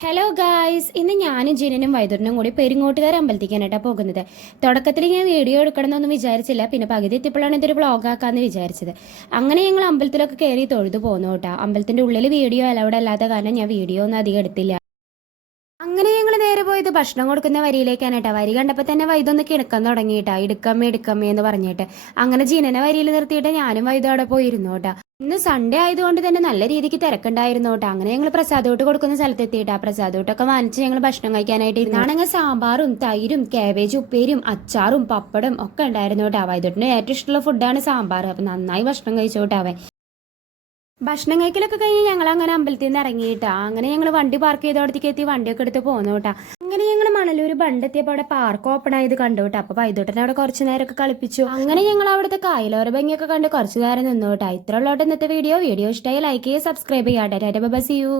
Hello guys, ഇന്ന് ഞാനും ജിനനും വൈദ്യുരനും കൂടി പെരിങ്ങോട്ടുകാർ അമ്പലത്തിക്കാനായിട്ടാണ് പോകുന്നത്. തുടക്കത്തിൽ ഞാൻ വീഡിയോ എടുക്കണമെന്നൊന്നും വിചാരിച്ചില്ല. പിന്നെ പകുതി എത്തിയപ്പോഴാണ് ഇതൊരു വ്ളോഗാക്കാന്ന് വിചാരിച്ചത്. അങ്ങനെ ഞങ്ങൾ അമ്പലത്തിലൊക്കെ കയറി തൊഴുതു പോന്നു കേട്ടോ. അമ്പലത്തിന്റെ ഉള്ളിൽ വീഡിയോ അലൗഡ് അല്ലാത്ത കാരണം ഞാൻ വീഡിയോ ഒന്നും അധികം എടുത്തില്ല. അങ്ങനെ ഞങ്ങൾ നേരെ പോയത് ഭക്ഷണം കൊടുക്കുന്ന വരിയിലേക്കാണ് കേട്ടോ. വരി കണ്ടപ്പോൾ തന്നെ വൈദ്യൊന്ന് കിടക്കാൻ തുടങ്ങിയിട്ടാ, ഇടുക്കമ്മേ ഇടുക്കമ്മേ എന്ന് പറഞ്ഞിട്ട്. അങ്ങനെ ജിനനെ വരിയിൽ നിർത്തിയിട്ട് ഞാനും വൈദ്യം അവിടെ പോയിരുന്നു കേട്ടോ. ഇന്ന് സൺഡേ ആയതുകൊണ്ട് തന്നെ നല്ല രീതിക്ക് തിരക്കുണ്ടായിരുന്നു കേട്ടോ. അങ്ങനെ ഞങ്ങൾ പ്രസാദോട്ട് കൊടുക്കുന്ന സ്ഥലത്തെത്തിയിട്ടാ. പ്രസാദോട്ടൊക്കെ വാങ്ങിച്ച് ഞങ്ങൾ ഭക്ഷണം കഴിക്കാനായിട്ട് ഇരുന്നാണെങ്കിൽ സാമ്പാറും തൈരും കാബേജ് ഉപ്പേരും അച്ചാറും പപ്പടും ഒക്കെ ഉണ്ടായിരുന്നു കേട്ടോ. വൈദ്യോട്ടിന് ഏറ്റവും ഇഷ്ടമുള്ള ഫുഡാണ് സാമ്പാർ. അപ്പം നന്നായി ഭക്ഷണം കഴിച്ചോട്ടെ അവൻ. ഭക്ഷണം കഴിക്കലൊക്കെ കഴിഞ്ഞ് ഞങ്ങൾ അങ്ങനെ അമ്പലത്തിൽ നിന്ന് ഇറങ്ങിയിട്ടാ. അങ്ങനെ ഞങ്ങൾ വണ്ടി പാർക്ക് ചെയ്തോടത്തേക്ക് എത്തി വണ്ടിയൊക്കെ എടുത്ത് പോന്നു കേട്ടാ. അങ്ങനെ ഞങ്ങൾ മണലൂർ ബണ്ടെത്തിയപ്പോൾ അവിടെ പാർക്ക് ഓപ്പൺ ആയത് കണ്ടു കേട്ടോ. അപ്പൊ വൈദ്യുട്ടനെ അവിടെ കുറച്ചു നേരമൊക്കെ കളിപ്പിച്ചു. അങ്ങനെ ഞങ്ങൾ അവിടുത്തെ കായലോര ഭംഗിയൊക്കെ കണ്ട് കുറച്ചു നേരം നിന്നു കേട്ടാ. ഇത്ര ഉള്ളോട്ട് ഇന്നത്തെ വീഡിയോ ഇഷ്ടമായി ലൈക്ക് ചെയ്യുക, സബ്സ്ക്രൈബ് ചെയ്യാട്ടെ. Bye, see U.